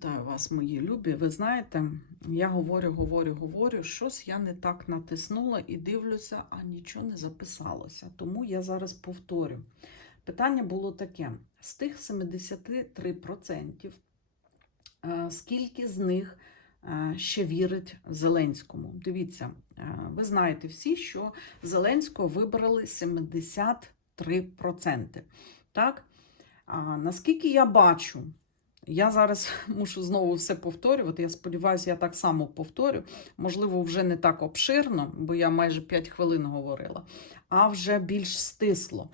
Вітаю вас, мої любі. Ви знаєте, я говорю, говорю, говорю, щось я не так натиснула і дивлюся, а нічого не записалося. Тому я зараз повторю. Питання було таке: з тих 73%, е, скільки з них е, ще вірить Зеленському? Дивіться, е, ви знаєте всі, що Зеленського вибрали 73%. Так? А наскільки я бачу, я зараз мушу знову все повторювати. Я сподіваюся, я так само повторю. Можливо, вже не так обширно, бо я майже 5 хвилин говорила, а вже більш стисло.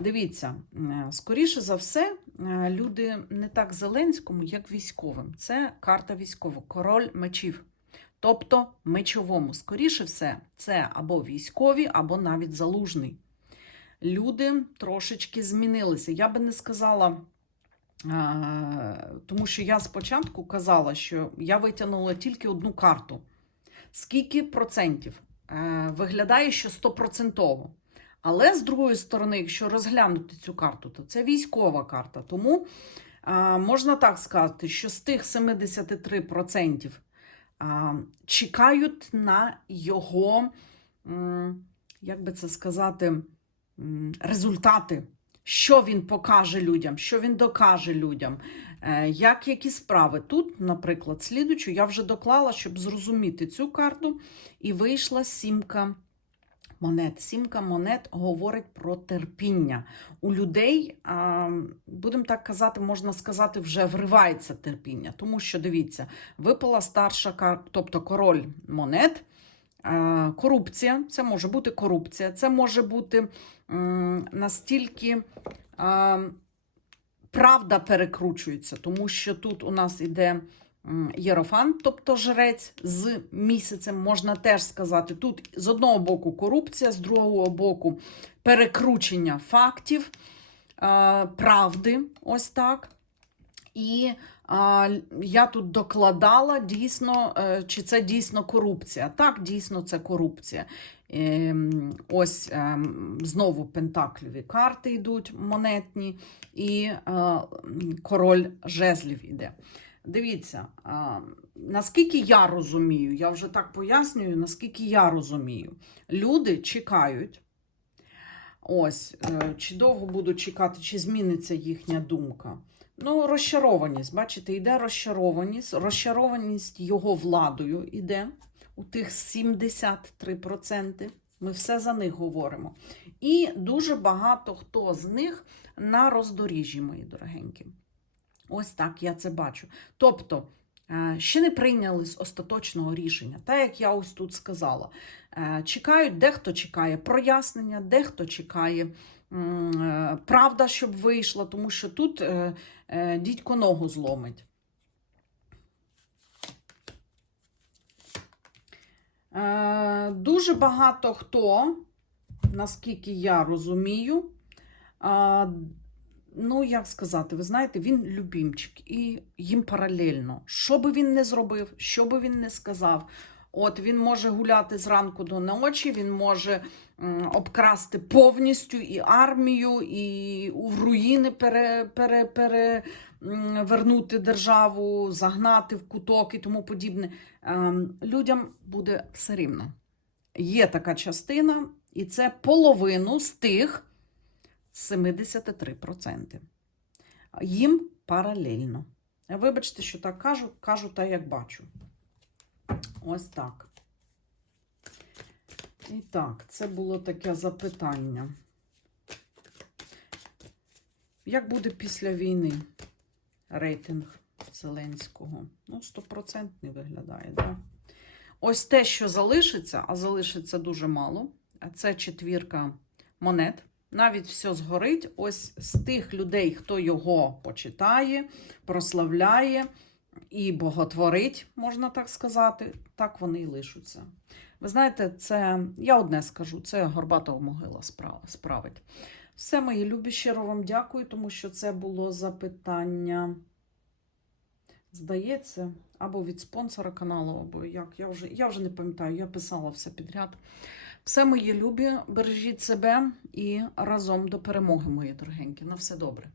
Дивіться, е, скоріше за все, е, люди не так Зеленському, як військовим. Це карта військова, король мечів. Тобто мечовому. Скоріше все, це або військові, або навіть залужний. Люди трошечки змінилися. Я би не сказала. Е, Тому що я спочатку казала, що я витягнула тільки одну карту. Скільки процентів? Е, Виглядає, що стопроцентово. Але з другої сторони, якщо розглянути цю карту, то це військова карта. Тому е, можна так сказати, що з тих 73% е, чекають на його, як би це сказати, результати що він покаже людям, що він докаже людям, е, як які справи. Тут, наприклад, слідучу, я вже доклала, щоб зрозуміти цю карту, і вийшла сімка. Монет. Сімка монет говорить про терпіння. У людей, будемо так казати, можна сказати, вже вривається терпіння. Тому що, дивіться, випала старша карта, тобто король монет. Е, Корупція, це може бути корупція, це може бути настільки правда перекручується, тому що тут у нас іде єрофант, тобто жрець з місяцем, можна теж сказати. Тут з одного боку корупція, з другого боку перекручення фактів, правди, ось так. І я тут докладала дійсно, е, чи це дійсно корупція. Так, дійсно, це корупція. Ем, Ось ем, знову пентакліві карти йдуть монетні, і е, король жезлів іде. Дивіться, е, наскільки я розумію, я вже так пояснюю, наскільки я розумію, люди чекають. Ось, чи довго будуть чекати, чи зміниться їхня думка. Ну, розчарованість, бачите, йде розчарованість. Розчарованість його владою йде у тих 73%. Ми все за них говоримо. І дуже багато хто з них на роздоріжжі, мої дорогенькі. Ось так я це бачу. Тобто, е, ще не прийняли з остаточного рішення, так як я ось тут сказала. Е, чекають, дехто чекає прояснення, дехто чекає. Е, правда, щоб вийшла, тому що тут е, е, дідько ногу зломить. Дуже багато хто, наскільки я розумію, ну, як сказати, ви знаєте, він любімчик, і їм паралельно. Що би він не зробив, що би він не сказав, От Він може гуляти зранку до ночі, він може обкрасти повністю і армію, і в руїни пере, пере, перевернути державу, загнати в куток і тому подібне. Ем, людям буде все рівно. Є така частина, і це половину з тих 73%. Їм паралельно. Вибачте, що так кажу, кажу так, як бачу. Ось так. І так, це було таке запитання. Як буде після війни рейтинг Зеленського? Ну, стопроцентний виглядає, так? Ось те, що залишиться, а залишиться дуже мало. Це четвірка монет. Навіть все згорить. Ось з тих людей, хто його почитає, прославляє і боготворить, можна так сказати, так вони і лишуться. Ви знаєте, це я одне скажу: це горбатого могила справить. Все, мої любі, щиро вам дякую, тому що це було запитання. Здається, або від спонсора каналу, або як. Я вже я вже не пам'ятаю, я писала все підряд. Все, мої любі, бережіть себе і разом до перемоги, мої дорогенькі. На все добре.